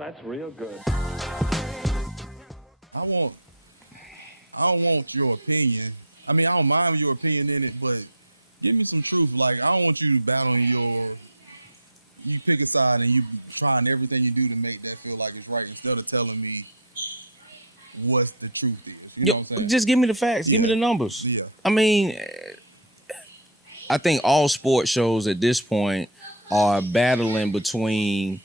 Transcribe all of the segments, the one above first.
that's real good. I don't want your opinion. I mean, I don't mind your opinion in it, but give me some truth. Like, I don't want you battling you pick a side and you trying everything you do to make that feel like it's right instead of telling me what's the truth is. You know what I'm saying? Just give me the facts. Give me the numbers. Yeah. I mean, I think all sports shows at this point are battling between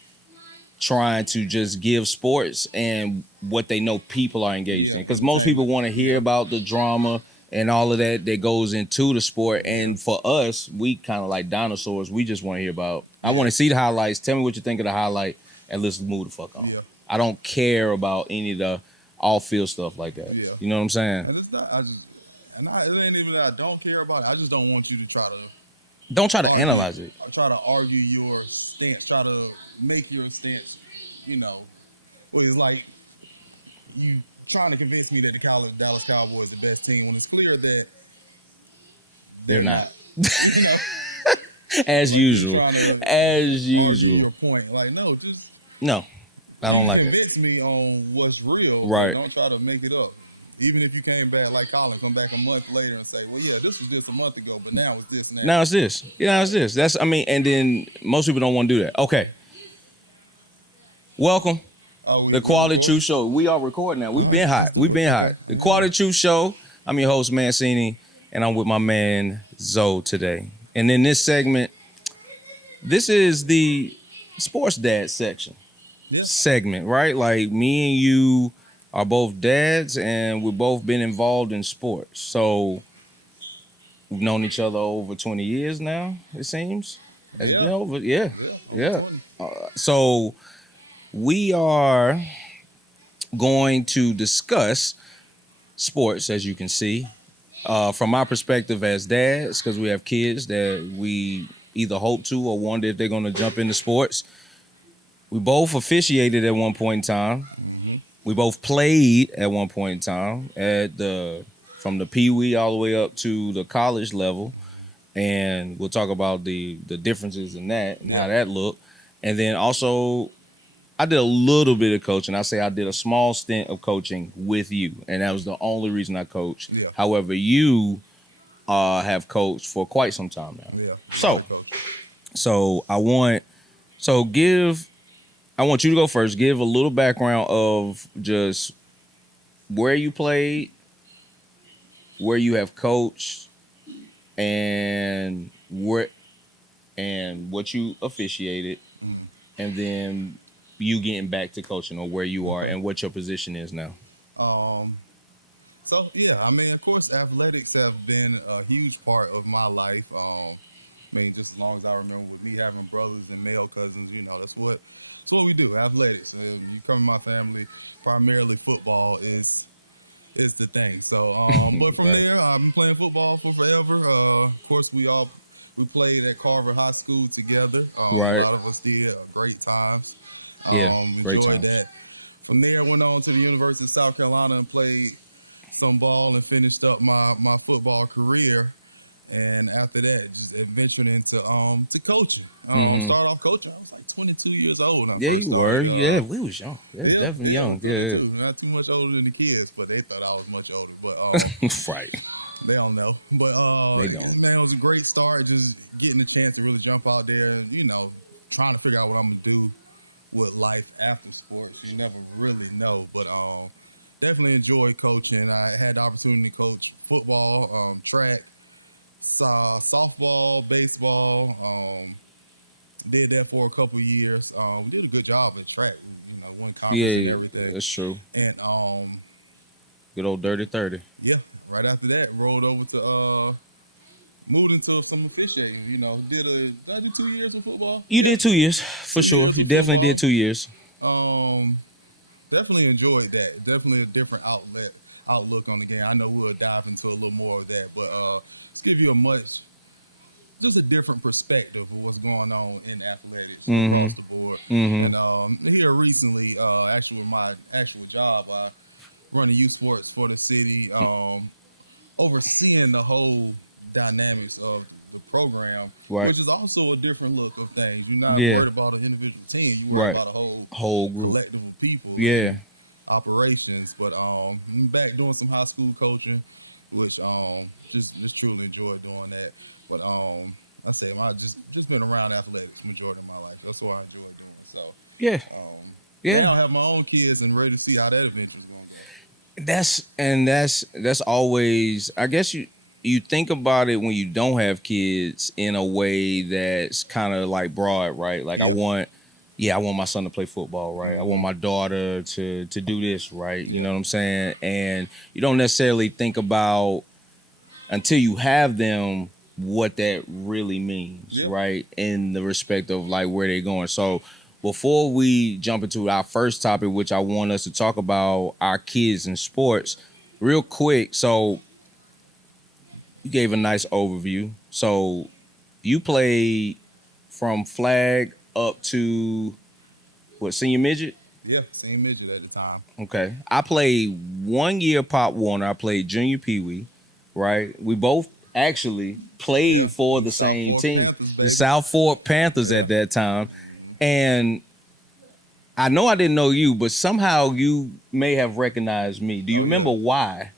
trying to just give sports and what they know people are engaged in. Because most people want to hear about the drama and all of that goes into the sport. And for us, we kind of like dinosaurs. We just want to hear about, I want to see the highlights. Tell me what you think of the highlight and let's move the fuck on. Yeah. I don't care about any of the off-field stuff like that. Yeah. You know what I'm saying? And it's not, it ain't even that I don't care about it. I just don't want you to try to Don't try to analyze it. Try to argue your stance. Try to make your stance, well, it's like you trying to convince me that the Dallas Cowboys are the best team when it's clear that they're not. As usual. As usual. Your point, like no, I don't like it. Convince me on what's real. Right. Don't try to make it up. Even if you came back like Colin, come back a month later and say, well, yeah, this was this a month ago, but now it's this. Now it's this. Yeah, it's this. That's, and then most people don't want to do that. Okay. Welcome. The Quality Truth Show. We are recording now. We've been hot. The Quality Truth Show. I'm your host, Mancini, and I'm with my man, Zoe, today. And in this segment, this is the sports dad segment, right? Like me and you are both dads, and we've both been involved in sports. So we've known each other over 20 years now, it seems. Has it been over? Yeah. So we are going to discuss sports, as you can see, from our perspective as dads, because we have kids that we either hope to or wonder if they're going to jump into sports. We both officiated at one point in time. We both played at one point in time from the Pee-wee all the way up to the college level. And we'll talk about the differences in that and how that looked. And then also, I did a little bit of coaching. I say I did a small stint of coaching with you. And that was the only reason I coached. Yeah. However, you have coached for quite some time now. Yeah. So I want you to go first. Give a little background of just where you played, where you have coached, and what you officiated, and then you getting back to coaching or where you are and what your position is now. Of course, athletics have been a huge part of my life. Just as long as I remember, with me having brothers and male cousins, that's what we do. Athletics. You come in my family, primarily football is the thing. So, but from there, I've been playing football for forever. Of course, we played at Carver High School together. Right. A lot of us did great times. Great times. That. From there, I went on to the University of South Carolina and played some ball and finished up my football career. And after that, just ventured into to coaching. Started off coaching. I was like 22 years old. You were. We was young. Definitely young. Yeah. Not too much older than the kids, but they thought I was much older. But right. They don't know. But they don't. Man, it was a great start. Just getting the chance to really jump out there and trying to figure out what I'm gonna do with life after sports. You never really know. But definitely enjoyed coaching. I had the opportunity to coach football, track, softball, baseball. Did that for a couple years. We did a good job at track. Won conference and everything. That's true. And good old Dirty 30. Yeah. Right after that, rolled over to moved into some officiating. Did 2 years of football. You did 2 years for sure. You definitely did 2 years. Definitely enjoyed that. Definitely a different outlook on the game. I know we'll dive into a little more of that, but let's give you just a different perspective of what's going on in athletics across the board. And here recently, actually with my actual job, I run youth sports for the city, overseeing the whole dynamics of the program, Right. which is also a different look of things. You're not Yeah. worried about an individual team. You're worried Right. about a Whole group. collective of people. Yeah. Operations. But I'm back doing some high school coaching, which just truly enjoy doing that. But I say I just been around athletics majority of my life. That's what I enjoy doing. So Yeah. now I Yeah. have my own kids and ready to see how that adventure is going to go. That's always, I guess you think about it when you don't have kids in a way that's kind of like broad, right? Like I want my son to play football, right? I want my daughter to do this, right? You know what I'm saying? And you don't necessarily think about until you have them what that really means, right? In the respect of like where they're going. So before we jump into our first topic, which I want us to talk about our kids in sports, real quick. So you gave a nice overview. So you played from flag up to what, senior midget? Yeah, same midget at the time. Okay. I played 1 year Pop Warner. I played junior Pee Wee, right? We both actually played for the same team, the South Fork Panthers at that time. And I know I didn't know you, but somehow you may have recognized me. Do you remember why?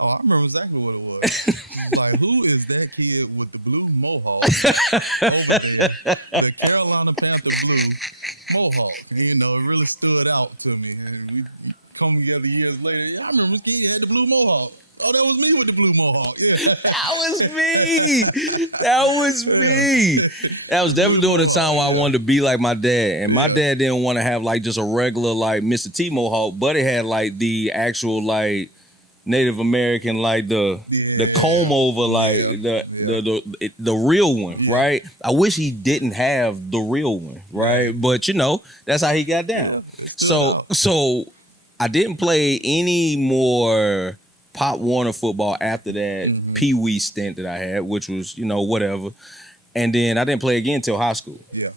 Oh, I remember exactly what it was. It was like, who is that kid with the blue mohawk over there? The Carolina Panther blue mohawk. You know, it really stood out to me. And we come together years later. Yeah, I remember this kid had the blue mohawk. Oh, that was me with the blue mohawk. Yeah. That was me. That was me. That was definitely during the time where I wanted to be like my dad. And my dad didn't want to have like just a regular like Mr. T mohawk, but it had like the actual like Native American, like the comb over, like the real one, right? I wish he didn't have the real one, right? But you know, that's how he got down. So I didn't play any more Pop Warner football after that Pee Wee stint that I had, which was, you know, whatever. And then I didn't play again until high school. Yeah.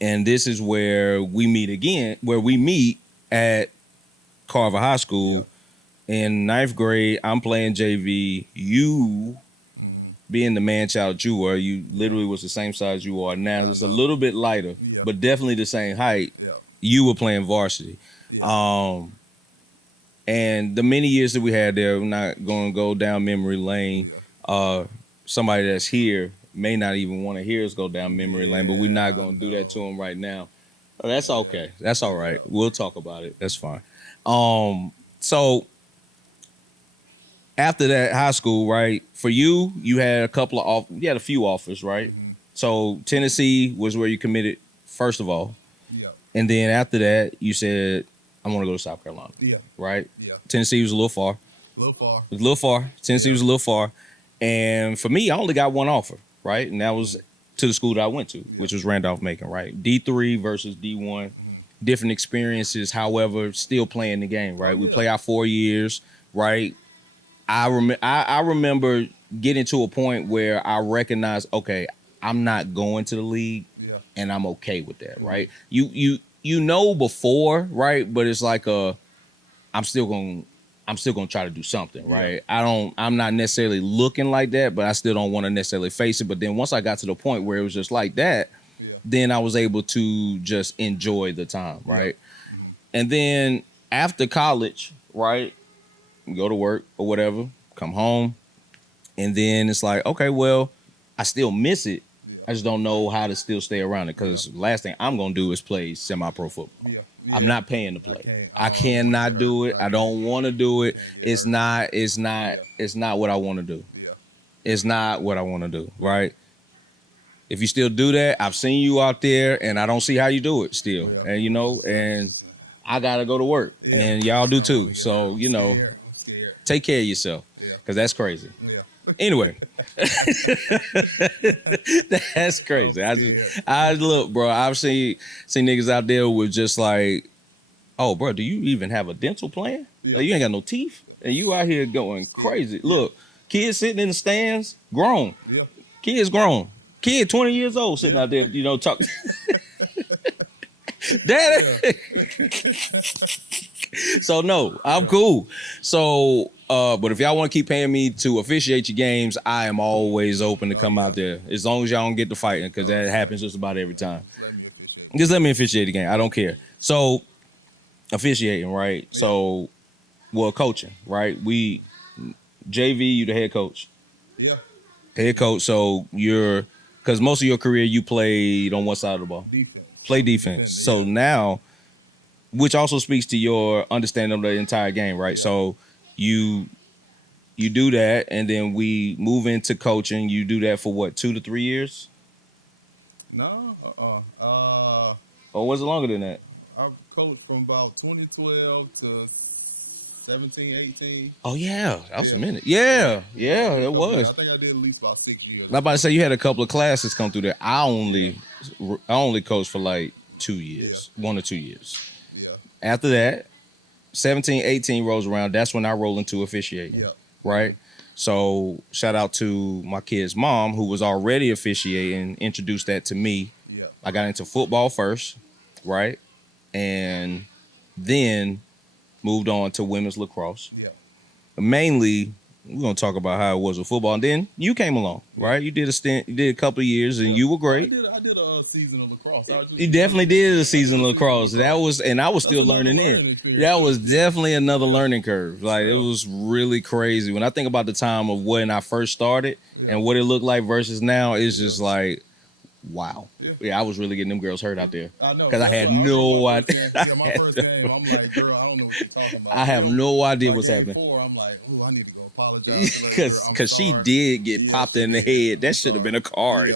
And this is where we meet at Carver High School. Yeah. In 9th grade, I'm playing JV. You, being the man child you were, you literally was the same size you are now. Just a little bit lighter, but definitely the same height. Yeah. You were playing varsity. Yeah. And the many years that we had there, we're not going to go down memory lane. Somebody that's here may not even want to hear us go down memory lane, but we're not going to do that to them right now. Oh, that's okay. That's all right. We'll talk about it. That's fine. So after that high school, right? For you, you had a few offers, right? Mm-hmm. So Tennessee was where you committed first of all. Yeah. And then after that, you said, I want to go to South Carolina. Yeah. Right? Yeah. Tennessee was a little far. It was a little far. Tennessee was a little far. And for me, I only got one offer, right? And that was to the school that I went to, which was Randolph-Macon, right? D3 versus D1. Different experiences, however, still playing the game, right? We play our 4 years, right? I remember getting to a point where I recognized, okay, I'm not going to the league, and I'm okay with that, right? You know before, right? But it's like I'm still gonna try to do something, right? I'm not necessarily looking like that, but I still don't want to necessarily face it. But then once I got to the point where it was just like that, then I was able to just enjoy the time, right? Mm-hmm. And then after college, right? Go to work or whatever, come home, and then it's like, okay, well, I still miss it. I just don't know how to still stay around it because the last thing I'm gonna do is play semi-pro football. I'm not paying to play. I cannot do it. I don't want to do it. It's not what I want to do. It's not what I want to do, right? If you still do that, I've seen you out there, and I don't see how you do it still. And you know, and I gotta go to work, and y'all do too. So you know. Take care of yourself, because that's crazy. Yeah. Anyway, that's crazy. I look, bro. I've seen niggas out there with just like, oh, bro, do you even have a dental plan? Yeah. Like, you ain't got no teeth, and you out here going crazy. Look, kids sitting in the stands, grown. Yeah. Kids grown. Kid 20 years old sitting out there, you know, talking. Dad. So no, I'm cool. So But if y'all want to keep paying me to officiate your games, I am always open to come out there. As long as y'all don't get to fighting, because that happens just about every time. Let me officiate. Just let me officiate the game. I don't care. So officiating, right? Yeah. So, well, coaching, right? We JV, you the head coach. Yeah. Head coach. So you're because most of your career you played on what side of the ball? Defense. Play defense. So now, which also speaks to your understanding of the entire game, right? Yeah. So you do that, and then we move into coaching. You do that for what, 2 to 3 years? No. Or was it longer than that? I coached from about 2012 to 17, 18. Oh yeah, that was a Yeah. minute. Yeah, it was. I think I did at least about 6 years. I'm about to say you had a couple of classes come through there. I only coached for like 2 years, 1 or 2 years. Yeah. After that, 17, 18 rolls around. That's when I roll into officiating. Yeah. Right. So shout out to my kid's mom who was already officiating, introduced that to me. Yeah. I got into football first, right? And then moved on to women's lacrosse. Yeah. Mainly, we're gonna talk about how it was with football. And then you came along, right? You did a stint, you did a couple of years, and you were great. I did a season of lacrosse. You definitely did a season of lacrosse. That was, and I was still learning it. That was definitely another learning curve. Like it was really crazy. When I think about the time of when I first started and what it looked like versus now, it's just like, wow. Yeah, I was really getting them girls hurt out there. I know. Because I had no idea. Yeah, my first game, I'm like, girl, I don't know what you're talking about. I have no idea what's happening. 4, I'm like, ooh, I need to go apologize. Because she did get popped in the head. That should have been a card.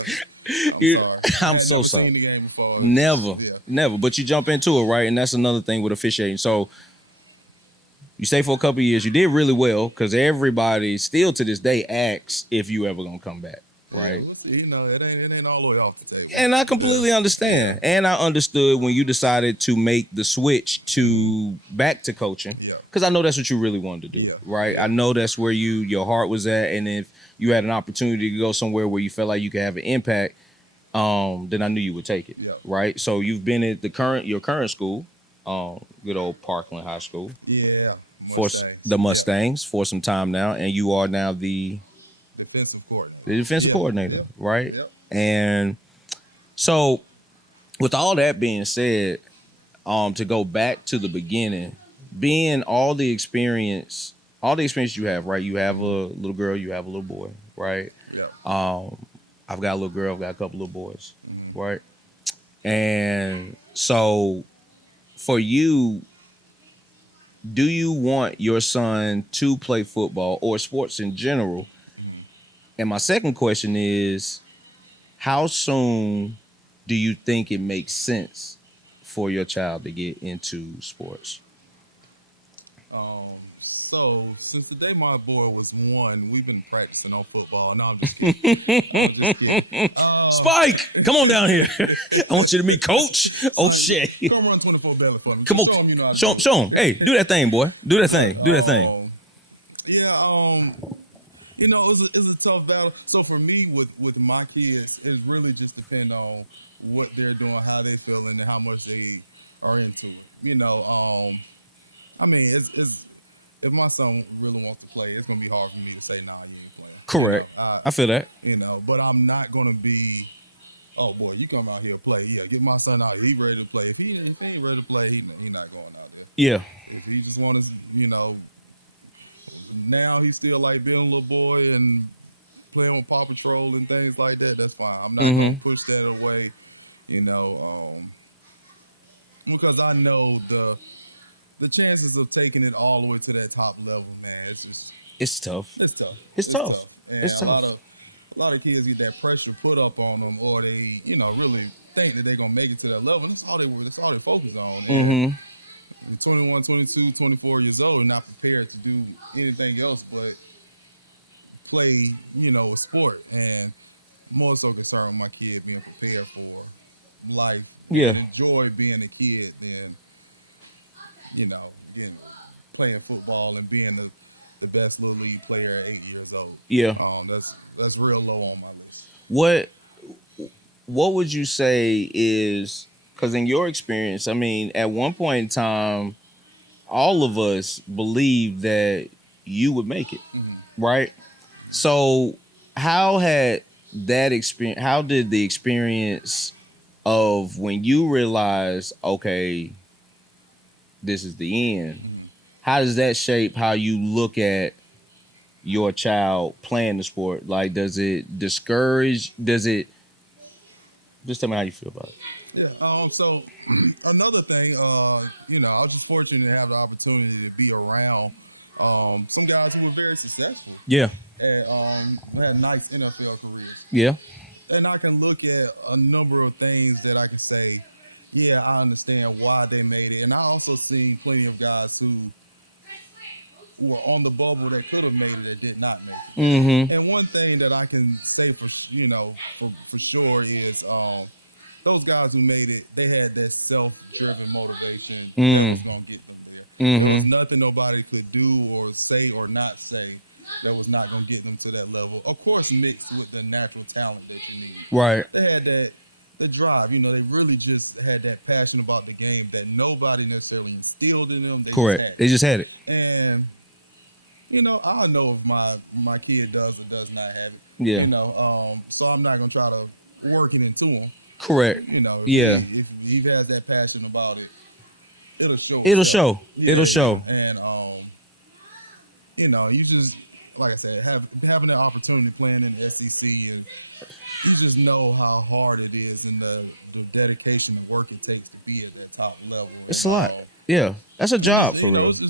Yeah. I'm so sorry. Seen the game before. Never. But you jump into it, right? And that's another thing with officiating. So you stay for a couple of years. You did really well because everybody still to this day asks if you ever gonna come back, right? You know, it ain't all the way off the table. And I completely understand. And I understood when you decided to make the switch to back to coaching. Yeah. Because I know that's what you really wanted to do, right? I know that's where your heart was at. And if you had an opportunity to go somewhere where you felt like you could have an impact, then I knew you would take it, right? So you've been at your current school, good old Parkland High School. Yeah. For the Mustangs for some time now. And you are now the defensive coordinator, right? Yep. And so with all that being said, to go back to the beginning, being all the experience you have, right? You have a little girl, you have a little boy, right? Yeah. I've got a little girl, I've got a couple little boys, right? And so for you, do you want your son to play football or sports in general? And my second question is, how soon do you think it makes sense for your child to get into sports? So since the day my boy was 1, we've been practicing on football. No, I'm just kidding. Spike, come on down here. I want you to meet Coach. Oh shit! Come run 24 belly for me. Come on, show him. Hey, do that thing, boy. Do that thing. Yeah. You know, it's a tough battle. So for me, with my kids, it really just depends on what they're doing, how they feeling, and how much they are into it. You know, I mean, it's if my son really wants to play, it's gonna be hard for me to say, nah, you ain't playing. Correct. I feel that. You know, but I'm not gonna be, oh boy, you come out here and play. Yeah, get my son out here. He ready to play. If he ain't ready to play, he not going out there. Yeah. If he just want to, you know, now he still like being a little boy and playing with Paw Patrol and things like that, that's fine. I'm not gonna push that away, you know, because I know the chances of taking it all the way to that top level, man, it's tough. It's tough. And It's tough. A lot of kids get that pressure put up on them, or they, you know, really think that they're gonna make it to that level. That's all they focus on. And 21, 22, 24 years old, not prepared to do anything else but play, you know, a sport. And more so concerned with my kid being prepared for life. Yeah. Enjoy being a kid than, you know, playing football and being the best little league player at 8 years old. Yeah. That's real low on my list. What would you say is, because in your experience, I mean, at one point in time, all of us believed that you would make it, Mm-hmm. right? So how had that experience? How did the experience of when you realize, okay, this is the end? Mm-hmm. How does that shape how you look at your child playing the sport? Like, does it discourage? Does it? Just tell me how you feel about it. Yeah. So another thing, I was just fortunate to have the opportunity to be around some guys who were very successful Yeah, and who had nice NFL careers. yeah, And I can look at a number of things that I can say, yeah, I understand why they made it. And I also seen plenty of guys who were on the bubble that could have made it that did not make mm-hmm, it. And one thing that I can say for sure is those guys who made it, they had that self-driven motivation that was mm, going to get them there. There was mm-hmm. nothing nobody could do or say or not say that was not going to get them to that level. Of course, mixed with the natural talent that you need. Right, They had the drive. They really just had that passion about the game that nobody necessarily instilled in them. They just correct. had They just had it. it. And I know if my kid does or does not have it. Yeah, So I'm not gonna try to work it into him. correct. Yeah, If he has that passion about it, it'll show it'll itself. show. Yeah, It'll show. and you just like I said, having that opportunity playing in the SEC, and you just know how hard it is and the dedication and work it takes to be at that top level. It's a And, lot. Yeah, that's a job for real. it's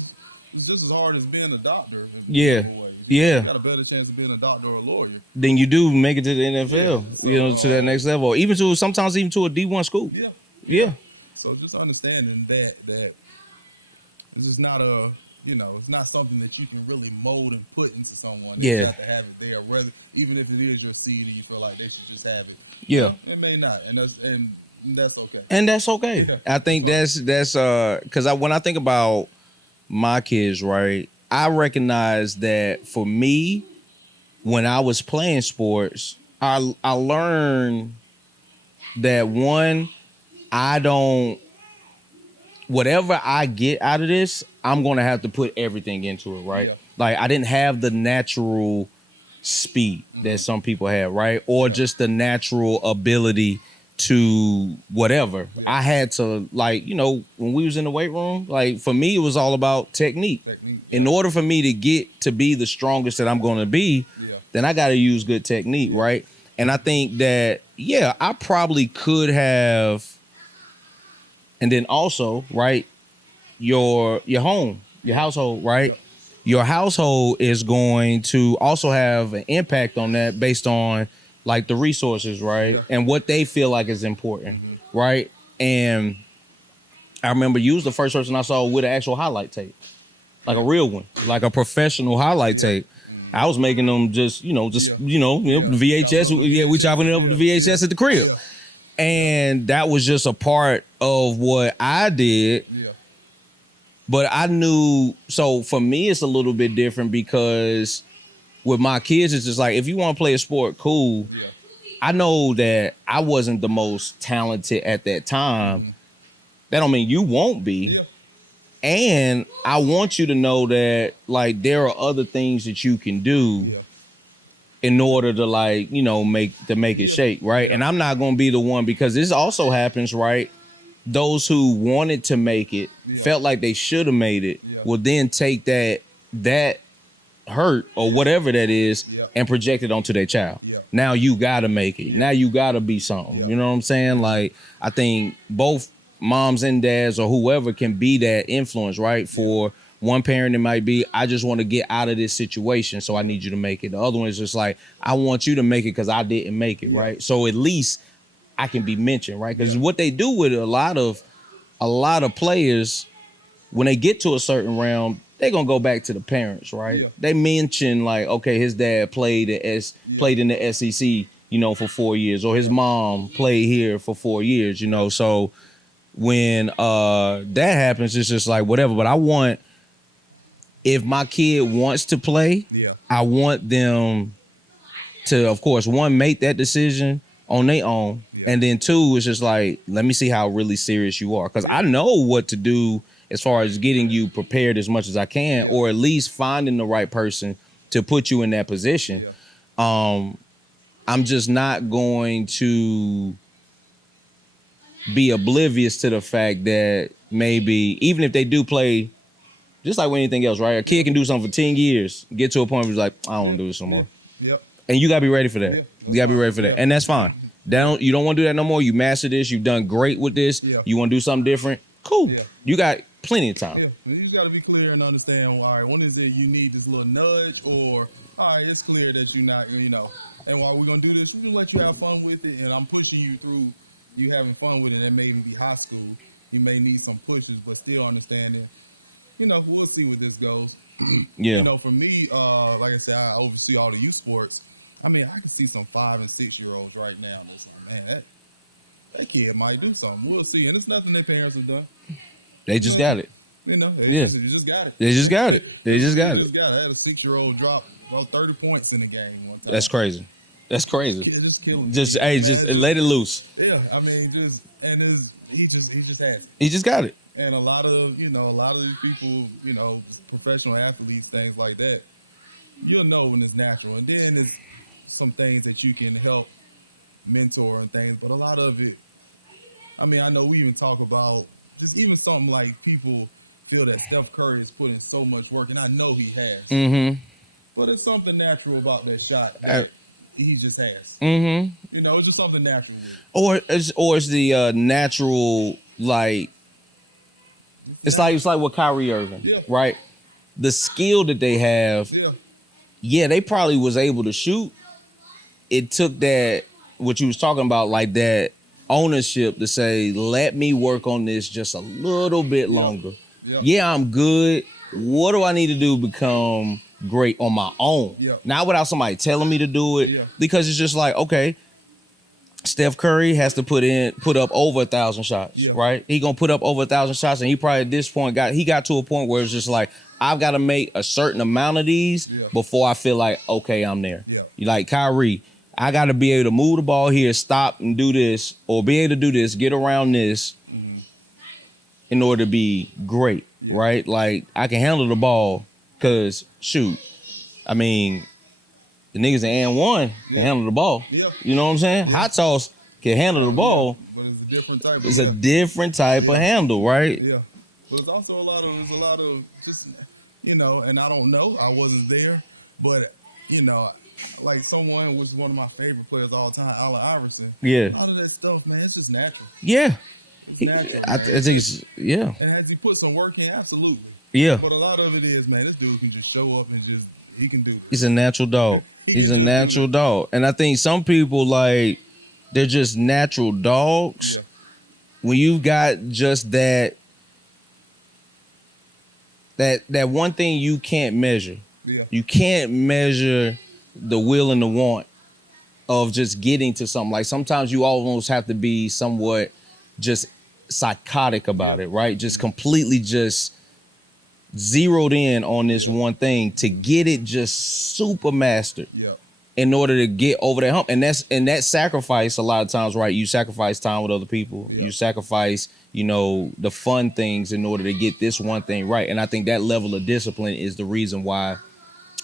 just as hard as being a doctor. Yeah, You yeah. got a better chance of being a doctor or a lawyer. Then you do make it to the NFL. Yeah, so, To that next level, even to sometimes even to a D1 school. Yeah. Yeah, So just understanding that it's just not it's not something that you can really mold and put into someone. Yeah. You have to have it there. Whether even if it is your seed and you feel like they should just have it. yeah. It may not, and that's okay. And that's okay. Yeah. I think that's because when I think about my kids, right, I recognize that for me, when I was playing sports, I learned that one, I don't whatever I get out of this, I'm gonna have to put everything into it, right? Yeah. Like I didn't have the natural speed that some people have, right? Or just the natural ability to whatever. I had to when we was in the weight room, like for me it was all about technique. In order for me to get to be the strongest that I'm gonna be, then I gotta use good technique, right? And I think that, yeah, I probably could have. And then also, right, your home, your household, right? Your household is going to also have an impact on that based on like the resources, right? And what they feel like is important, right? And I remember you was the first person I saw with an actual highlight tape, like a real one, like a professional highlight tape. I was making them just the VHS. Yeah, we chopping it up with the VHS at the crib. And that was just a part of what I did. Yeah. But I knew, so for me, it's a little bit different because with my kids, it's just like, if you want to play a sport, cool. Yeah. I know that I wasn't the most talented at that time. That don't mean you won't be. Yeah. And I want you to know that, like, there are other things that you can do in order to make it shake, right? And I'm not gonna be the one, because this also happens, right? Those who wanted to make it, felt like they should have made it, will then take that hurt or whatever that is and project it onto their child. Now you gotta make it. Now you gotta be something. You know what I'm saying? Like, I think both moms and dads or whoever can be that influence, right? For one parent, it might be, I just want to get out of this situation, so I need you to make it. The other one is just like, I want you to make it because I didn't make it, right? So at least I can be mentioned, right? Because what they do with a lot of players, when they get to a certain round, they're gonna go back to the parents, right? They mention like, okay, his dad played in the SEC, for 4 years, or his mom played here for 4 years, So when that happens, it's just like whatever. But if my kid wants to play, I want them to, of course, one, make that decision on their own, Yeah. And then two, it's just like, let me see how really serious you are. Because I know what to do as far as getting you prepared as much as I can, or at least finding the right person to put you in that position. Yeah. I'm just not going to be oblivious to the fact that maybe even if they do play, just like with anything else, right? A kid can do something for 10 years, get to a point where he's like, I don't want to do this no more. Yep. And you gotta be ready for that. Yeah, You gotta be ready for that. yeah. And that's fine. You don't want to do that no more. You mastered this, you've done great with this. Yeah. You want to do something different? Cool. Yeah. You got plenty of time. Yeah, you just got to be clear and understand. All right, when is it you need this little nudge, or all right, it's clear that you're not, And while we're gonna do this, we're gonna let you have fun with it, and I'm pushing you through you having fun with it. And maybe be high school, you may need some pushes, but still understanding. We'll see where this goes. Yeah. For me, like I said, I oversee all the youth sports. I mean, I can see some 5 and 6-year-olds right now. It's like, man, that kid might do something. We'll see, and it's nothing their parents have done. They just got it. They Yeah. just got it. They just got it. They just got it. I had a 6-year-old drop about 30 points in the game one time. That's crazy. That's crazy. Yeah, just kill him. Just let it loose. Yeah, I mean, he just has it. He just got it. And a lot of these people, professional athletes, things like that, you'll know when it's natural. And then there's some things that you can help mentor and things, but a lot of it, I mean, I know we even talk about just even something like people feel that Steph Curry is putting so much work, and I know he has. Mm-hmm. But there's something natural about that shot that he just has. Mm-hmm. It's just something natural. Or it's the natural, like it's like with Kyrie Irving, Yeah. right? The skill that they have, Yeah. they probably was able to shoot. It took that what you was talking about, like that ownership to say, let me work on this just a little bit longer. Yeah, I'm good. What do I need to do to become great on my own? Yeah. Not without somebody telling me to do it. Yeah. Because it's just like, okay, Steph Curry has to put up over 1,000 shots, Yeah. right? He gonna put up over 1,000 shots, and he probably at this point got to a point where it's just like, I've got to make a certain amount of these before I feel like, okay, I'm there. Yeah. Like Kyrie, I got to be able to move the ball here, stop and do this, or be able to do this, get around this in order to be great, right? Like, I can handle the ball because, shoot, I mean, the niggas in and one can handle the ball. Yeah. You know what I'm saying? Hot sauce can handle the ball. But it's a different type. It's a different type of handle, right? Yeah. But it's also a lot of just, and I don't know, I wasn't there, but, like someone which is one of my favorite players of all time, Allen Iverson. Yeah. A lot of that stuff, man, it's just natural. Yeah. It's natural. I think it's, yeah. And has he put some work in? Absolutely. Yeah. But a lot of it is, man, this dude can just show up and he can do it. He's a natural dog. He's a natural dog. And I think some people, like, they're just natural dogs. Yeah. When you've got just that one thing you can't measure. Yeah. You can't measure the will and the want of just getting to something. Like, sometimes you almost have to be somewhat just psychotic about it, right? Just completely just zeroed in on this one thing to get it just super mastered Yeah. in order to get over that hump. And that sacrifice, a lot of times, right? You sacrifice time with other people. Yeah. You sacrifice, the fun things in order to get this one thing right. And I think that level of discipline is the reason why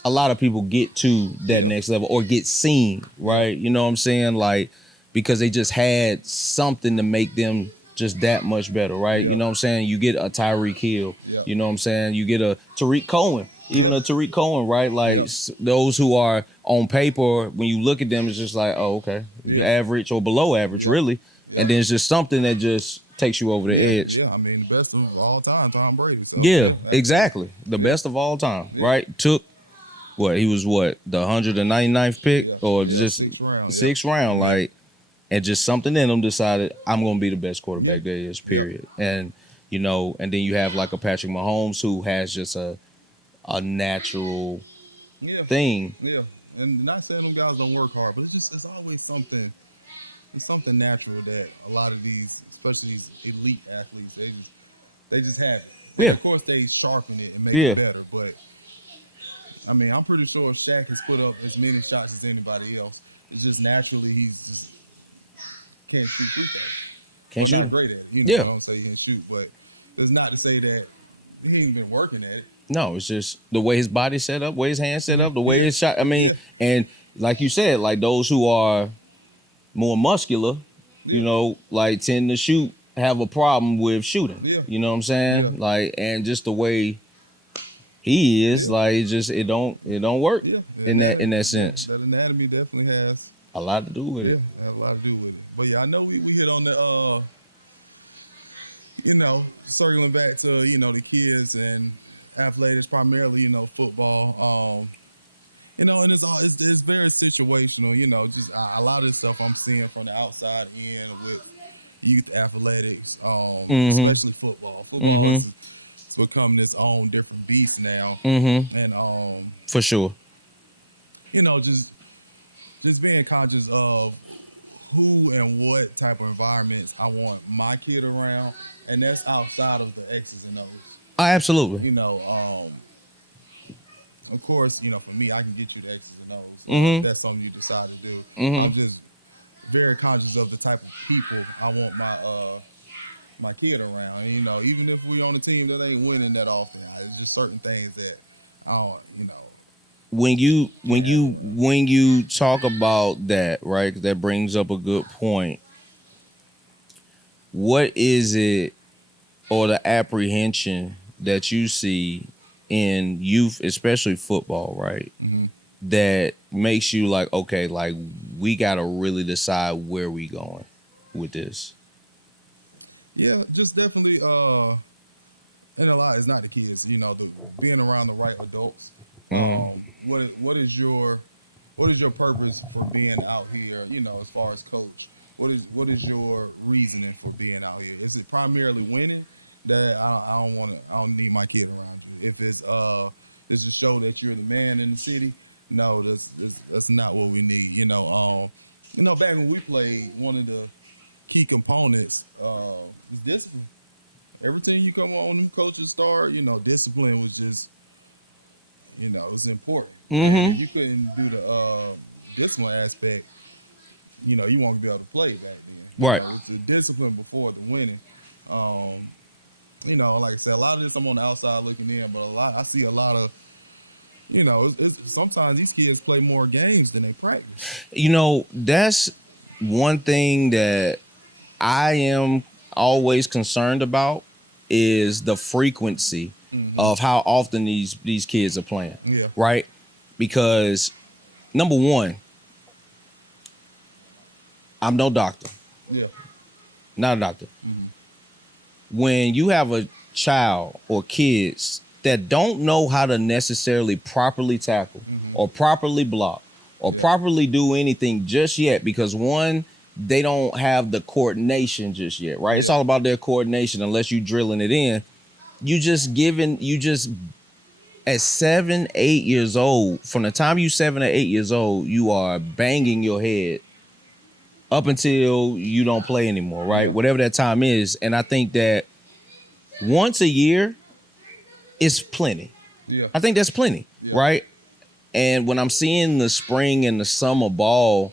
a lot of people get to that next level or get seen, right? You know what I'm saying? Like, because they just had something to make them just that much better, right? Yeah. You know what I'm saying? You get a Tyreek Hill, Yeah. you know what I'm saying? You get a Tariq Cohen, even a Tariq Cohen, right? Like, those who are on paper, when you look at them, it's just like, oh, okay, average or below average, really. And then it's just something that just takes you over the edge. Yeah, I mean, the best of all time, Tom Brady. So, Yeah, exactly. The best of all time, right? Took he was the 199th pick or just sixth round, like, and just something in him decided, I'm going to be the best quarterback there is, period. And, and then you have like a Patrick Mahomes who has just a natural thing. Yeah, and not saying them guys don't work hard, but it's always something. It's something natural that a lot of these, especially these elite athletes, they just have it. Yeah. Of course, they sharpen it and make it better, but I mean, I'm pretty sure Shaq has put up as many shots as anybody else. It's just naturally can't shoot free throws. Can't Well, shoot not him. great at it. Yeah. Don't say he can shoot, but that's not to say that he ain't been working at it. No, it's just the way his body set up, way his hands set up, the way his shot. I mean, Yeah. and like you said, like those who are more muscular, you Yeah. know, like tend to shoot, have a problem with shooting. Yeah. You know what I'm saying? Yeah. Like, and just the way he is, Yeah. like it don't work Yeah. in that sense. That anatomy definitely has A lot to do with it. have a lot to do with it. But yeah, I know we hit on the circling back to, the kids and athletics, primarily, football. And it's very situational, just a lot of this stuff I'm seeing from the outside in with youth athletics, Mm-hmm. especially football. Football Mm-hmm. is it's become its own different beast now. Mm-hmm. And For sure. just being conscious of who and what type of environments I want my kid around, and that's outside of the X's and O's. Oh, absolutely. Of course, for me, I can get you the X's and O's. Mm-hmm. If that's something you decide to do. Mm-hmm. I'm just very conscious of the type of people I want my kid around. And, even if we on a team that ain't winning that often, it's just certain things that I don't. When you talk about that, right? 'Cause that brings up a good point. What is it, or the apprehension that you see in youth, especially football, right? Mm-hmm. That makes you like, okay, like we gotta really decide where we going with this. Yeah, just definitely. And a lot is not the kids. Being around the right adults. Mm-hmm. What is your purpose for being out here? As far as coach, what is your reasoning for being out here? Is it primarily winning? That I don't need my kid around you. If it's to show that you're the man in the city, no, that's not what we need. Back when we played, one of the key components is discipline. Every time you come on, new coaches start, discipline was just, it was important. Mm-hmm. If you couldn't do the discipline aspect, you won't be able to play back then. Right. It's the discipline before the winning. Like I said, a lot of this I'm on the outside looking in, but I see a lot of, sometimes these kids play more games than they practice. That's one thing that I am always concerned about is the frequency of how often these kids are playing. Yeah. Right? Because number one, I'm no doctor. Yeah. Not a doctor. When you have a child or kids that don't know how to necessarily properly tackle or properly block or properly do anything just yet, because one, they don't have the coordination just yet, right? It's all about their coordination unless you drilling it in. You just at 7, 8 years old, from the time you 7 or 8 years old, you are banging your head up until you don't play anymore, right? Whatever that time is. And I think that once a year is plenty. Yeah. I think that's plenty, right? And when I'm seeing the spring and the summer ball,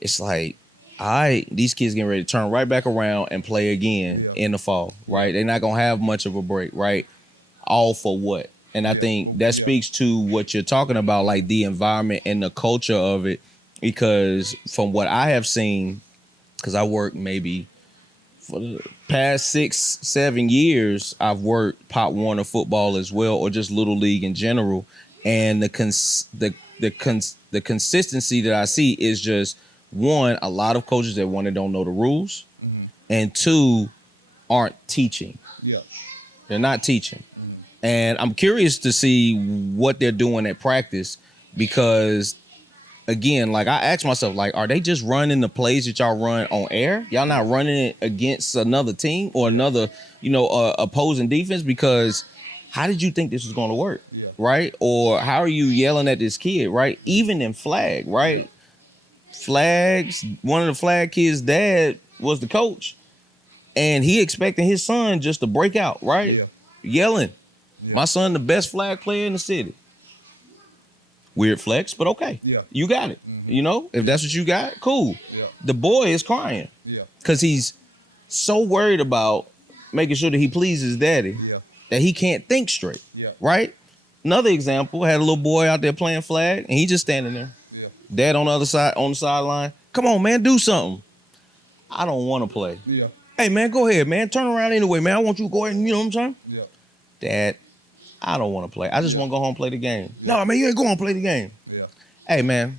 it's like, all right, these kids getting ready to turn right back around and play again in the fall, right? They're not going to have much of a break, right? All for what? And I think that speaks to what you're talking about, like the environment and the culture of it. Because from what I have seen, because I worked maybe for the past 6, 7 years, I've worked Pop Warner football as well, or just Little League in general. And the consistency that I see is just, one, a lot of coaches that, one, don't know the rules, and two, aren't teaching. Yeah. They're not teaching. And I'm curious to see what they're doing at practice, because again, like I ask myself, like, are they just running the plays that y'all run on air? Y'all not running it against another team or another, opposing defense? Because how did you think this was going to work? Yeah. Right? Or how are you yelling at this kid? Right? Even in flag, right? Flags. One of the flag kids' dad was the coach, and he expecting his son just to break out, right? Yeah. Yelling. Yeah. My son, the best flag player in the city. Weird flex, but okay. Yeah. You got it. Mm-hmm. You know, if that's what you got, cool. Yeah. The boy is crying Yeah. because he's so worried about making sure that he pleases daddy Yeah. that he can't think straight. Yeah. Right? Another example, had a little boy out there playing flag, and he just standing there. Yeah. Dad on the other side, on the sideline. Come on, man, do something. I don't want to play. Yeah. Hey, man, go ahead, man. Turn around anyway, man. I want you to go ahead and, you know what I'm saying? Yeah. Dad, I don't want to play. I just want to go home and play the game. Yeah. No, man, you ain't going to play the game. Yeah. Hey, man,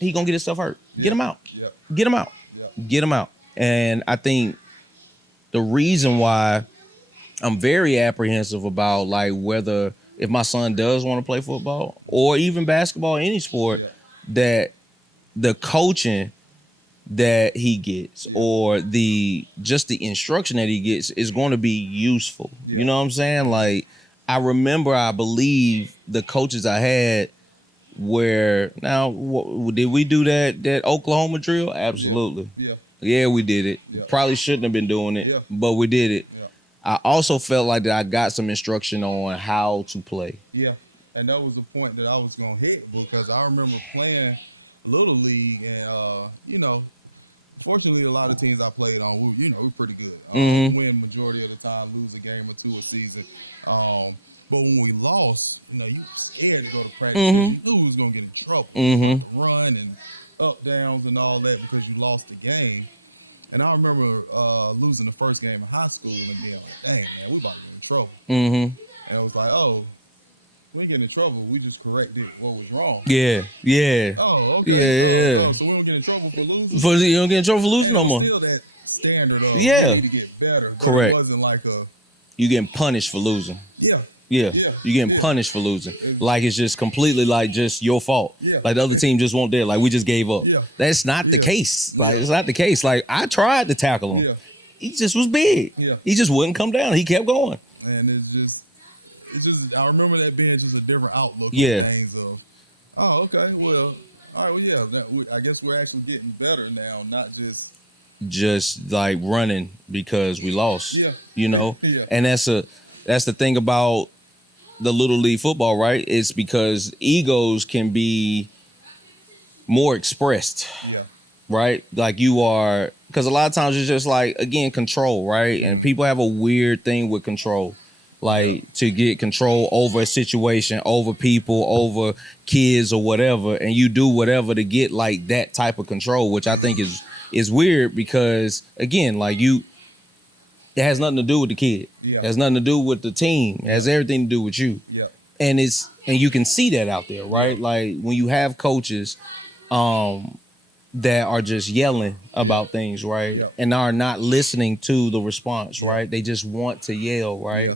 he going to get himself hurt. Yeah. Get him out. Yeah. Get him out. Yeah. Get him out. And I think the reason why I'm very apprehensive about like whether if my son does want to play football or even basketball, any sport, Yeah. that the coaching that he gets or the instruction that he gets is going to be useful. Yeah. You know what I'm saying? Like I remember, I believe the coaches I had where now did we do that Oklahoma drill? Absolutely. Yeah. Yeah, we did it. Yeah. Probably shouldn't have been doing it, Yeah. but we did it. Yeah. I also felt like that I got some instruction on how to play. Yeah. And that was the point that I was gonna hit because I remember playing Little League and you know, fortunately a lot of teams I played on, we're pretty good. Mhm. We win majority of the time, lose a game or two a season. But when we lost, you know, you scared to go to practice. Mhm. You knew we was gonna get in trouble. Mhm. Run and up downs and all that because you lost the game. And I remember losing the first game in high school and being like, dang man, we about to get in trouble. Mhm. And it was like, oh, we ain't getting in trouble. We just corrected what was wrong. Yeah. Yeah. Oh, okay. Yeah. So we don't get in trouble for losing. You don't get in trouble for losing no And more. still that standard of Yeah. we need to get better. But Correct. It wasn't like a You getting punished for losing. yeah. Yeah. Yeah. You getting punished for losing. Like it's just completely like just your fault. Yeah. Like the other team just won't dare. Like we just gave up. Yeah. That's not the Yeah. case. Like Yeah. it's not the case. Like I tried to tackle him. Yeah. He just was big. Yeah. He just wouldn't come down. He kept going. And it's just I remember that being just a different outlook Yeah. on things of oh, okay, well, all right, well yeah, I guess we're actually getting better now, not just Like running because we lost. Yeah. You know? Yeah. And that's the thing about the Little League football, right? It's because egos can be more expressed, yeah. right? Like you are, because a lot of times it's just like, again, control, right? And people have a weird thing with control, like to get control over a situation, over people, over kids or whatever. And you do whatever to get like that type of control, which I think is weird because, again, like it has nothing to do with the kid. Yeah. It has nothing to do with the team. It has everything to do with you. Yeah. And you can see that out there, right? Like when you have coaches that are just yelling about things, right? Yeah. And are not listening to the response, right? They just want to yell, right?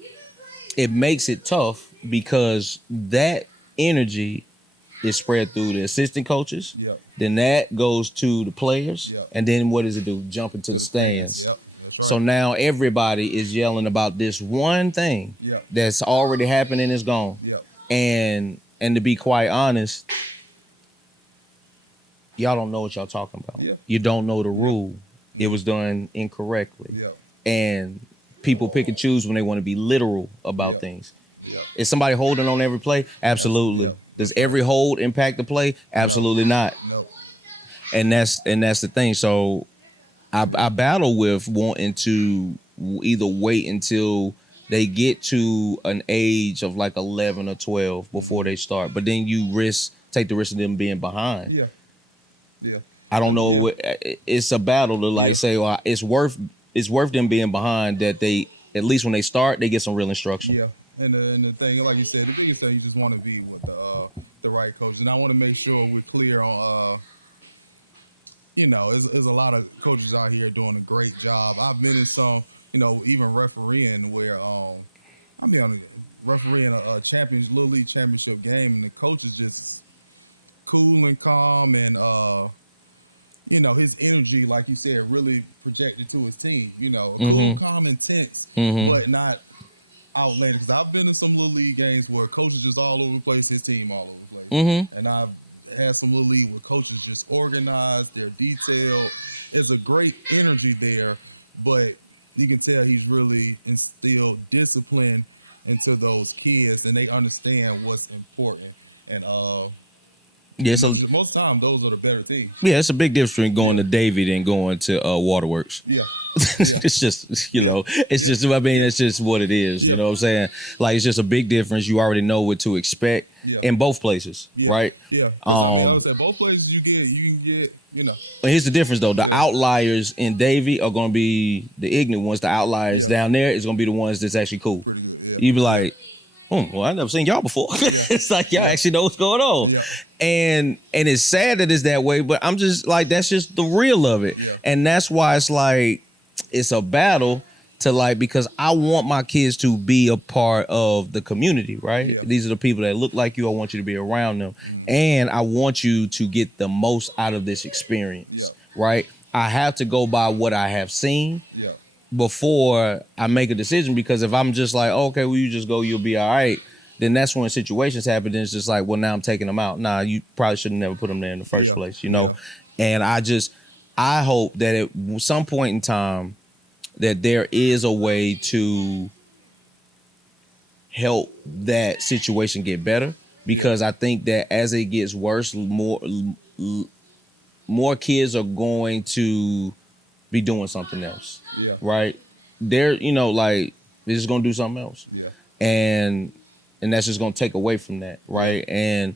Yeah. It makes it tough because that energy is spread through the assistant coaches. Yep. Then that goes to the players. Yep. And then what does it do? Jump into the stands. Yep. That's right. So now everybody is yelling about this one thing Yep. that's already happened and is gone. Yep. And to be quite honest, y'all don't know what y'all talking about. Yeah. You don't know the rule. It was done incorrectly. Yep. And people pick and choose when they want to be literal about Yeah. things. Yep. Is somebody holding on every play? Absolutely. Yeah. Does every hold impact the play? Absolutely not. Nope. And that's the thing. So I battle with wanting to either wait until they get to an age of like 11 or 12 before they start. But then you take the risk of them being behind. Yeah. Yeah. I don't know. It's a battle to like say, well, it's worth them being behind, that they, at least when they start, they get some real instruction. Yeah. And the thing, like you said, the biggest thing, you just want to be with the right coach. And I want to make sure we're clear on, you know, there's a lot of coaches out here doing a great job. I've been in some, you know, even refereeing where, I mean, refereeing a Little League championship game, and the coach is just cool and calm, and you know, his energy, like you said, really projected to his team. You know, cool, calm, intense, but not outlandish. Because I've been in some Little League games where coaches just all over the place, his team all over the place, and I've had some Little League where coaches just organized, they're detailed. There's a great energy there, but you can tell he's really instilled discipline into those kids, and they understand what's important. And Yeah, most time those are the better teams. yeah, it's a big difference between going to Davy than going to Waterworks. Yeah. It's just, it's just, I mean, it's just what it is. You know what I'm saying? Like, it's just a big difference. You already know what to expect in both places, right? Yeah. I would say both places you can get, But here's the difference, though. The outliers in Davy are going to be the ignorant ones. The outliers down there is going to be the ones that's actually cool. pretty good. Yeah. You be like, well, I never seen y'all before. It's like y'all actually know what's going on. Yeah. And it's sad that it's that way, but I'm just like, that's just the real of it. Yeah. And that's why it's like, it's a battle to like, because I want my kids to be a part of the community, right? Yeah. These are the people that look like you. I want you to be around them. And I want you to get the most out of this experience, right? I have to go by what I have seen before I make a decision, because if I'm just like, okay, well, you just go, you'll be all right, then that's when situations happen. Then it's just like, well, now I'm taking them out. Nah, you probably should have never put them there in the first place, And I hope that at some point in time that there is a way to help that situation get better, because I think that as it gets worse, more kids are going to be doing something else, right? They're, like, they're just gonna do something else, and that's just gonna take away from that, right? And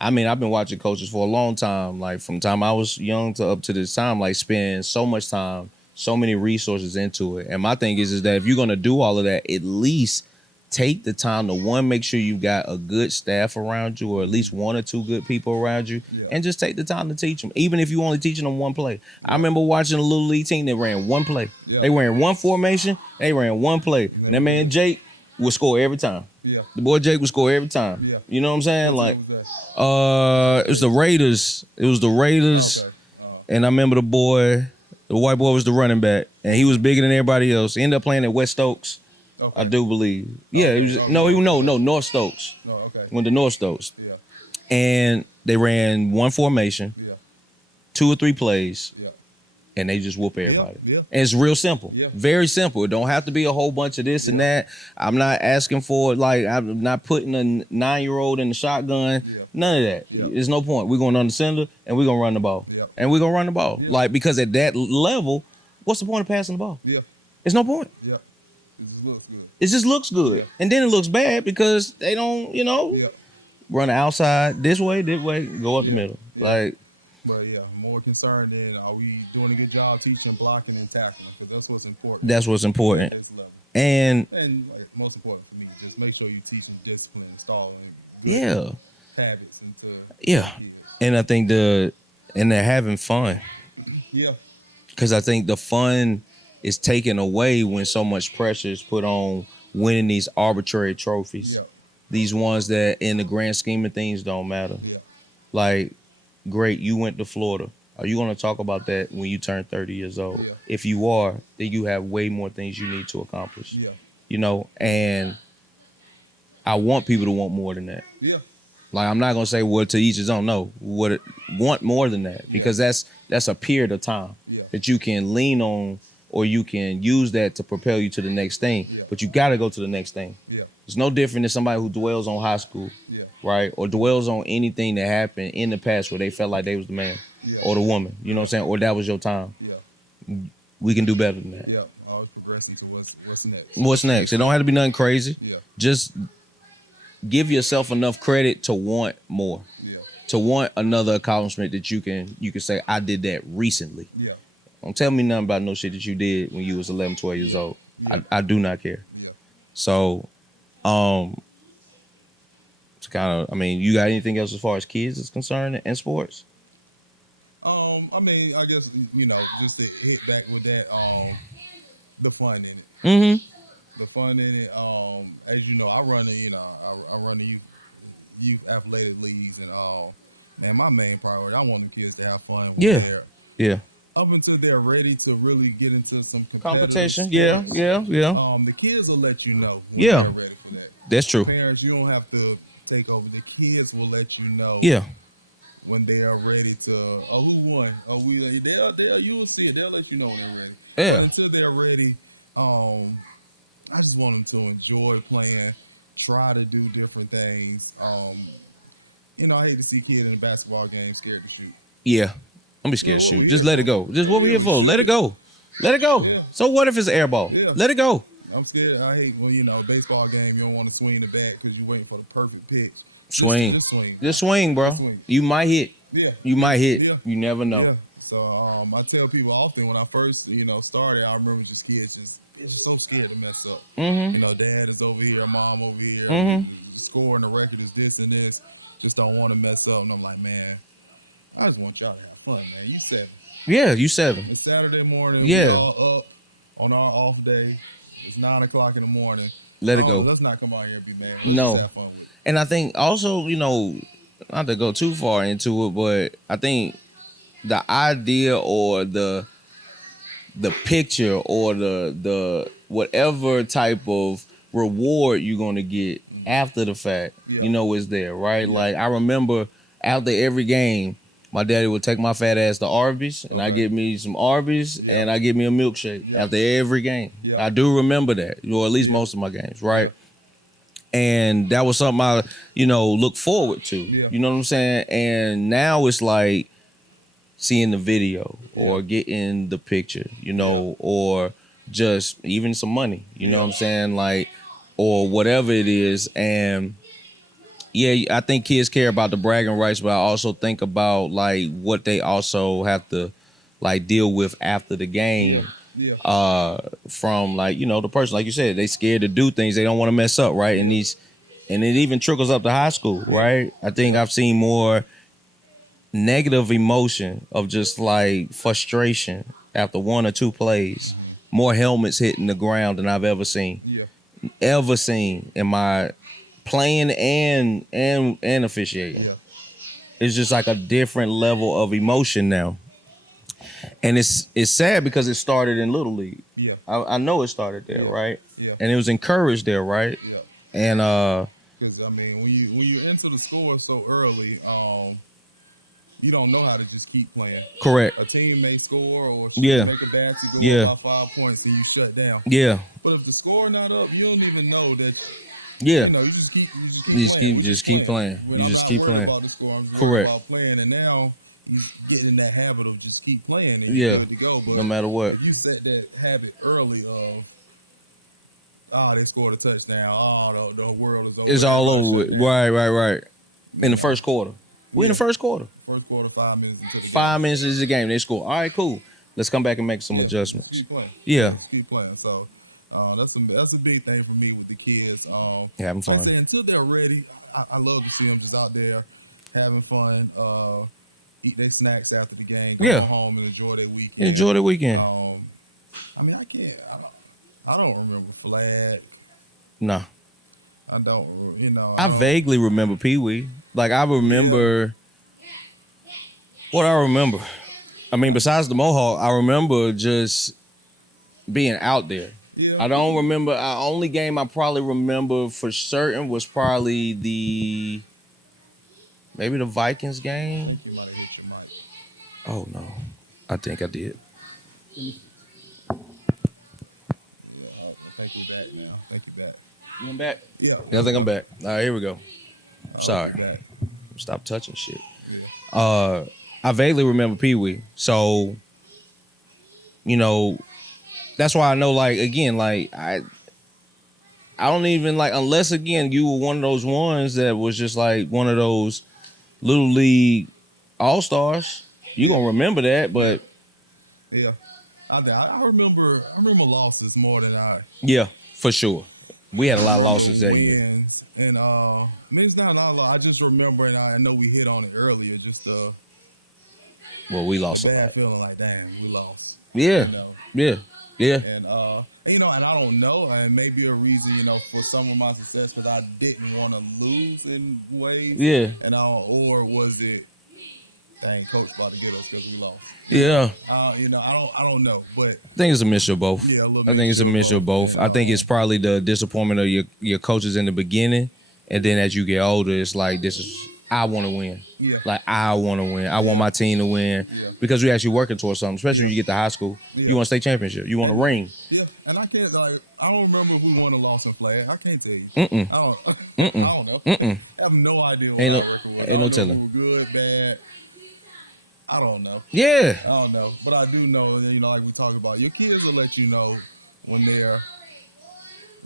I mean, I've been watching coaches for a long time, like from the time I was young to up to this time, like spend so much time, so many resources into it. And my thing is that if you're gonna do all of that, at least take the time to, one, make sure you got a good staff around you, or at least one or two good people around you, and just take the time to teach them, even if you only teaching them one play. I remember watching a little league team that ran one play. They ran one formation, they ran one play, and that man Jake would score every time. The boy Jake would score every time. You know what I'm saying? Like, it was the Raiders. Okay. And I remember the white boy was the running back, and he was bigger than everybody else. He ended up playing at West Stokes. Okay. I do believe. Yeah, he was North Stokes. No, okay. Went to North Stokes. Yeah. And they ran one formation, 2 or 3 plays, and they just whoop everybody. And it's real simple. Very simple. It don't have to be a whole bunch of this and that. I'm not asking for, like, I'm not putting a 9-year-old in the shotgun. None of that. There's no point. We're going under center and we're gonna run the ball. And we're gonna run the ball. Like, because at that level, what's the point of passing the ball? There's no point. It just looks good. And then it looks bad because they don't, run outside this way, go up the middle. Like, but more concerned in, are we doing a good job teaching, blocking, and tackling? Because that's what's important. That's what's important. And like, most important for me, just make sure you teach them discipline, installing habits into And I think and they're having fun. Because I think the fun is taken away when so much pressure is put on winning these arbitrary trophies. These ones that in the grand scheme of things don't matter. Like, great, you went to Florida. Are you going to talk about that when you turn 30 years old? If you are, then you have way more things you need to accomplish. And I want people to want more than that. Like, I'm not going to say, well, to each his own. No, want more than that, because that's a period of time that you can lean on, or you can use that to propel you to the next thing. But you got to go to the next thing. It's no different than somebody who dwells on high school, right? Or dwells on anything that happened in the past where they felt like they was the man or the woman, you know what I'm saying? Or that was your time. We can do better than that. Always progressing to what's next. What's next? It don't have to be nothing crazy. Just give yourself enough credit to want more, to want another accomplishment that you can say, I did that recently. Don't tell me nothing about no shit that you did when you was 11, 12 years old. I do not care. So, it's kind of, I mean, you got anything else as far as kids is concerned and sports? I mean, I guess, just to hit back with that, the fun in it. The fun in it. As you know, I run the youth athletic leagues, and man, my main priority, I want the kids to have fun. Up until they're ready to really get into some competition. Sports, the kids will let you know when they're ready for that. That's true. Parents, you don't have to take over. The kids will let you know. When they are ready to, who won? You will see it. They'll let you know when they're ready. But until they're ready, I just want them to enjoy playing, try to do different things. I hate to see kids in a basketball game scared to shoot. Yeah, I'm be scared to shoot. Just let it go. Just what we here for? Let it go. Let it go. Yeah. So what if it's an air ball? Yeah. Let it go. I'm scared. I hate when baseball game. You don't want to swing the bat because you're waiting for the perfect pitch. Swing. Just swing. Just swing, bro. Just swing. You might hit. Yeah. You might hit. Yeah. You never know. Yeah. So I tell people often when I first started, I remember just kids just so scared to mess up. Mm-hmm. Dad is over here, mom over here, Mm-hmm. scoring the record is this and this. Just don't want to mess up. And I'm like, man, I just want y'all to have fun, man. You 7. Yeah, you 7. It's Saturday morning. Yeah. We all up on our off day. It's 9 o'clock in the morning. Let it go. Let's not come out here and be mad. No. Let's have fun with it. And I think also, not to go too far into it, but I think the idea or the picture or the whatever type of reward you're gonna get after the fact, is there, right? Like I remember after every game, my daddy would take my fat ass to Arby's, and I get me some Arby's, and I get me a milkshake after every game. I do remember that, or at least most of my games, right? And that was something I, look forward to. You know what I'm saying? And now it's like seeing the video or getting the picture, or just even some money, you know what I'm saying? Like, or whatever it is. And I think kids care about the bragging rights, but I also think about like what they also have to like deal with after the game. From like, the person, like you said, they scared to do things. They don't want to mess up, right? And it even trickles up to high school, right? I think I've seen more negative emotion of just like frustration after 1 or 2 plays. More helmets hitting the ground than I've ever seen. Ever seen in my playing and officiating. It's just like a different level of emotion now. And it's sad because it started in Little League. I know it started there, right? And it was encouraged there, right? And because when you enter the score so early, you don't know how to just keep playing. Correct. A team may score or make a basket, go about 5 points, and you shut down. But if the score not up, you don't even know that. You just keep playing. You just keep playing. About the score, I'm correct. About playing, and now you get in that habit of just keep playing. And you're good to go. But no matter what. If you set that habit early of, they scored a touchdown. The world is over. It's all over with. Right. In the first quarter. We in the first quarter. First quarter, 5 minutes. 5 minutes is the game. They score. All right, cool. Let's come back and make some adjustments. Just keep playing. Just keep playing. So that's a big thing for me with the kids. Having fun. Like I say, until they're ready, I love to see them just out there having fun. Eat their snacks after the game. Go home and enjoy their weekend. Enjoy the weekend. I can't. I don't remember flag. Nah. I don't. I vaguely remember Pee Wee. Like I remember what I remember. Besides the Mohawk, I remember just being out there. I don't remember. Our only game I probably remember for certain was probably maybe the Vikings game. You might have hit your mic. Oh no, I think I did. I think you're back now. I think you're back. I'm back. Yeah. I think I'm back. All right, here we go. Sorry. Stop touching shit. I vaguely remember Pee Wee. So, that's why I know, like, again, like, I don't even, like, unless, again, you were one of those ones that was just, like, one of those Little League All-Stars. You're going to remember that, but. Yeah. I remember losses more than Yeah, for sure. We had a lot of losses that year. And it's not a lot. I just remember, and I know we hit on it earlier. Just we lost a bad lot. feeling like, damn, we lost. Yeah, yeah. And and I don't know, and maybe a reason, for some of my success, because I didn't want to lose in ways. Yeah. Or was it, dang, coach about to get us because we lost. Yeah. I don't know, but I think it's a mixture of both. Yeah, a little I bit think it's a mixture of both. I think it's probably the disappointment of your coaches in the beginning, and then as you get older, it's like I want to win. Yeah. Like I want to win. I want my team to win because we actually working towards something. Especially when you get to high school, you want a state championship. You want a ring. Yeah, and I can't I don't remember who won or lost in flag. I can't tell you. Mm-mm. I don't. I Mm-mm. don't know. Mm-mm. I have no idea what Ain't our no, record was. I ain't no don't know telling. who good, bad. I don't know. Yeah. I don't know, but I do know that like we talked about, your kids will let you know when they're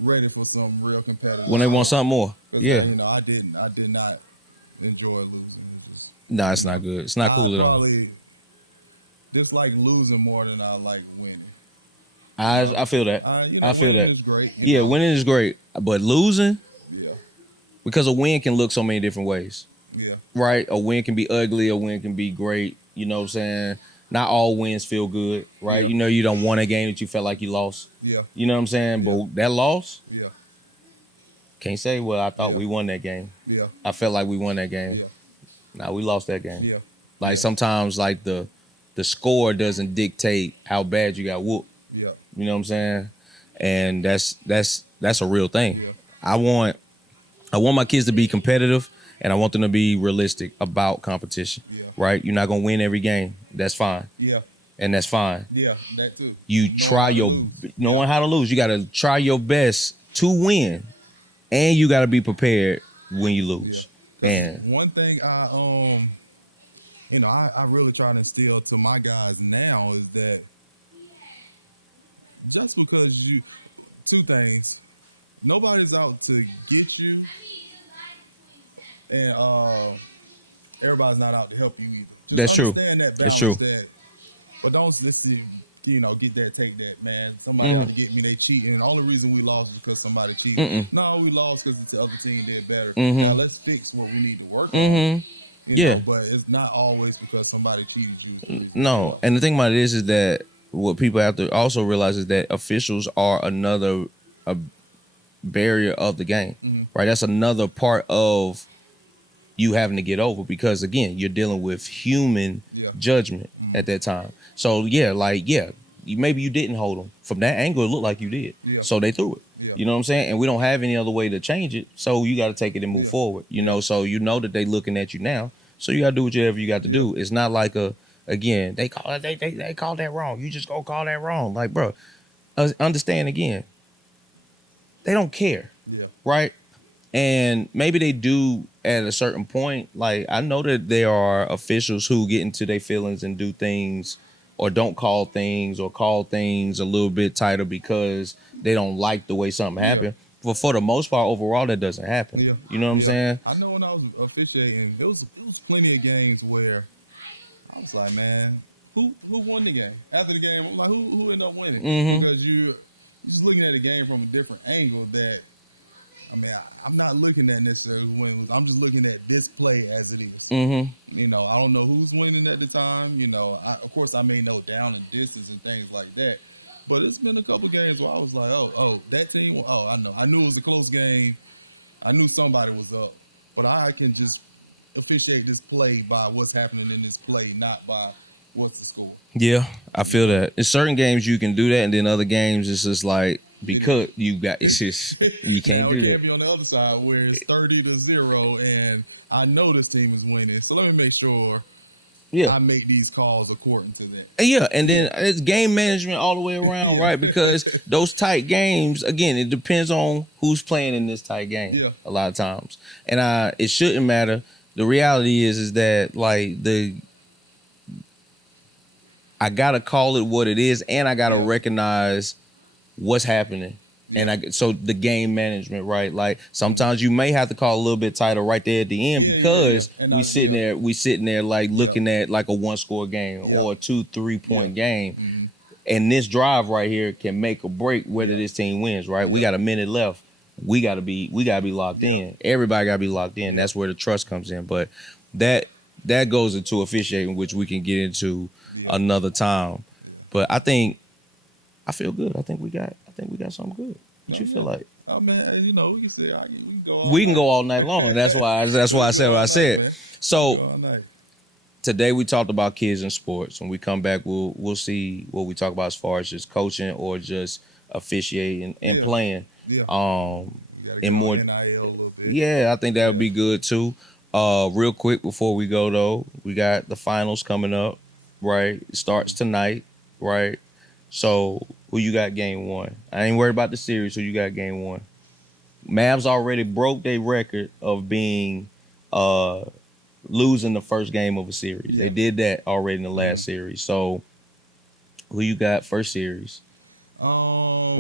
ready for some real competitive. When they want something more. Yeah. I did not enjoy losing. Nah, it's not good. It's not cool at all. Probably dislike losing more than I like winning. I feel that. I feel winning that. is great. Yeah, winning is great, but losing, Yeah. because a win can look so many different ways. Yeah. Right? A win can be ugly, a win can be great. You know what I'm saying? Not all wins feel good, right? Yeah. You know you don't won a game that you felt like you lost. Yeah. You know what I'm saying? But that loss, Yeah. can't say, well, I thought we won that game. Yeah. I felt like we won that game. Yeah. Nah, we lost that game. Yeah. Like sometimes like the score doesn't dictate how bad you got whooped. Yeah. You know what I'm saying? And that's a real thing. Yeah. I want my kids to be competitive and I want them to be realistic about competition. Yeah. Right? You're not gonna win every game. That's fine. Yeah. And that's fine. Yeah. That too. You try knowing how to lose. You gotta try your best to win. And you gotta be prepared when you lose. Yeah. And one thing I really try to instill to my guys now is that just because two things, nobody's out to get you, and everybody's not out to help you either. Just that's true. That balance. It's true. But don't get that, take that, man. Somebody else get me, they cheating. And the only reason we lost is because somebody cheated. No, we lost because the other team did better. Now let's fix what we need to work on. But it's not always because somebody cheated you. No, and the thing about it is that what people have to also realize is that officials are another barrier of the game, right? That's another part of you having to get over because again, you're dealing with human judgment at that time. So maybe you didn't hold them from that angle. It looked like you did, so they threw it. You know what I'm saying? And we don't have any other way to change it, so you got to take it and move forward. So you know that they looking at you now, so you got to do whatever you got to do. It's not like they call they called that wrong. You just go call that wrong, like bro. Understand again. They don't care, right? And maybe they do at a certain point. Like I know that there are officials who get into their feelings and do things or don't call things or call things a little bit tighter because they don't like the way something happened. But for the most part, overall, that doesn't happen. You know what I'm saying? I know when I was officiating, there was plenty of games where I was like, man, who won the game? After the game, I'm like, who ended up winning? Because you're just looking at the game from a different angle that, I'm not looking at necessarily wins. I'm just looking at this play as it is. I don't know who's winning at the time. Of course, I may know down and distance and things like that. But it's been a couple games where I was like, oh, that team. Oh, I know. I knew it was a close game. I knew somebody was up. But I can just officiate this play by what's happening in this play, not by what's the score. Yeah, I feel that. In certain games you can do that, and then other games it's just like because it's just you can't do that. Can't be on the other side where it's 30-0, and I know this team is winning. So let me make sure. I make these calls according to that. Yeah, and then it's game management all the way around, right? Because those tight games, again, it depends on who's playing in this tight game a lot of times. And it shouldn't matter. The reality is that like I gotta call it what it is, and I gotta recognize what's happening. And so the game management, right? Like sometimes you may have to call a little bit tighter right there at the end because we sitting there like looking at like a 1-score game or a 2-3 point game. And this drive right here can make or break whether this team wins, right? We got a minute left. We gotta be locked in. Everybody gotta be locked in. That's where the trust comes in. But that goes into officiating, which we can get into another time. But I feel good. I think we got something good. What you feel like? Oh man, we can say we can go all night long. That's why I said what I said. So today we talked about kids in sports. When we come back, we'll see what we talk about as far as just coaching or just officiating and playing. In more, I think that would be good too. Real quick before we go though, we got the finals coming up, right? It starts tonight, right? So who you got game one? I ain't worried about the series. Who you got game one? Mavs already broke their record of being losing the first game of a series. They did that already in the last series. So who you got first series?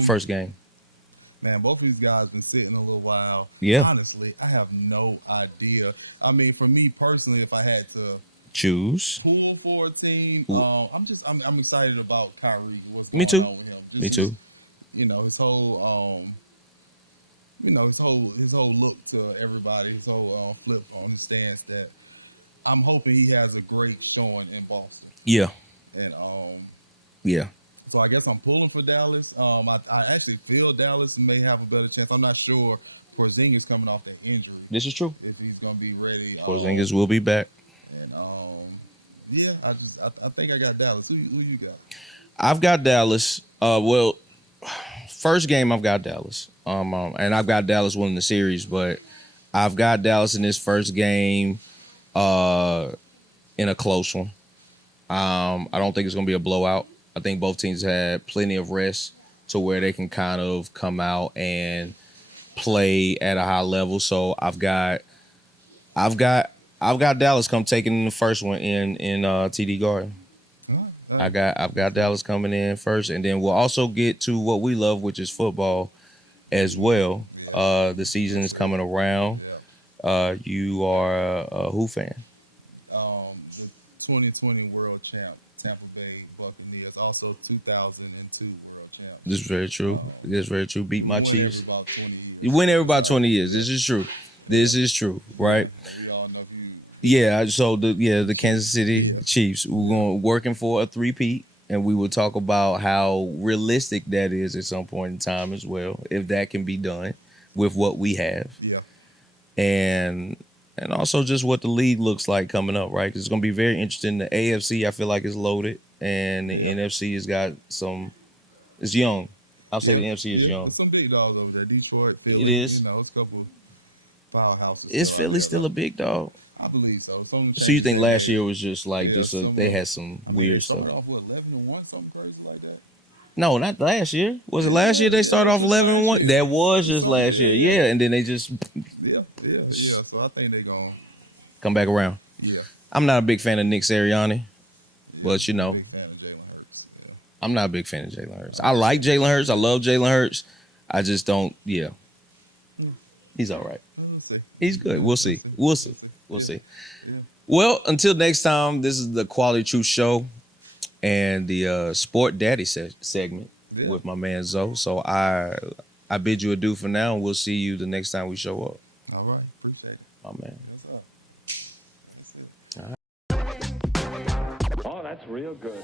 First game. Man, both of these guys been sitting a little while. Yeah. Honestly, I have no idea. I mean, for me personally, if I had to choose pull for a team, I'm excited about Kyrie. What's Me going too. on with him? Me too. His whole his whole look to everybody, his whole flip on the stance that I'm hoping he has a great showing in Boston. Yeah. And yeah. So I guess I'm pulling for Dallas. I actually feel Dallas may have a better chance. I'm not sure Porzingis coming off the injury. This is true. If he's gonna be ready. Porzingis will be back. And yeah, I think I got Dallas. Who you got? I've got Dallas. Well, first game I've got Dallas. And I've got Dallas winning the series, but I've got Dallas in this first game in a close one. I don't think it's gonna be a blowout. I think both teams had plenty of rest to where they can kind of come out and play at a high level. So I've got Dallas come taking the first one in TD Garden. I've got Dallas coming in first, and then we'll also get to what we love, which is football as well. The season is coming around. You are a who fan? The 2020 World Champ, Tampa Bay Buccaneers, also 2002 World Champ. This is very true. This is very true. Beat my Chiefs. You win every about 20 years. This is true. This is true, right? We all know you. Yeah, so the Kansas City Chiefs. We're working for a three-peat, and we will talk about how realistic that is at some point in time as well, if that can be done with what we have. Yeah. And also just what the league looks like coming up, right? 'Cause it's going to be very interesting. The AFC, I feel like, is loaded, and the NFC has got some. It's young. I'll say the NFC is young. Some big dogs over there. Detroit, Philly. It is. It's a couple powerhouses. Is Philly still a big dog? I believe so. So you think last year was just like they had some weird stuff? 11-1, something crazy like that. No, not last year. Was it last year they started off 11-1? That was just last year. Yeah, and then they just Yeah. So I think they're gonna come back around. Yeah. I'm not a big fan of Nick Sirianni, but Big fan of Jalen Hurts. Yeah. I'm not a big fan of Jalen Hurts. I like Jalen Hurts. I love Jalen Hurts. I just don't. Yeah, he's all right. We'll see. He's good. We'll see. We'll see. Well, until next time, this is the Quality Truth Show and the Sport Daddy segment with my man Zoe. So I bid you adieu for now, and we'll see you the next time we show up. All right. Appreciate it. My man. That's up. Oh, that's real good.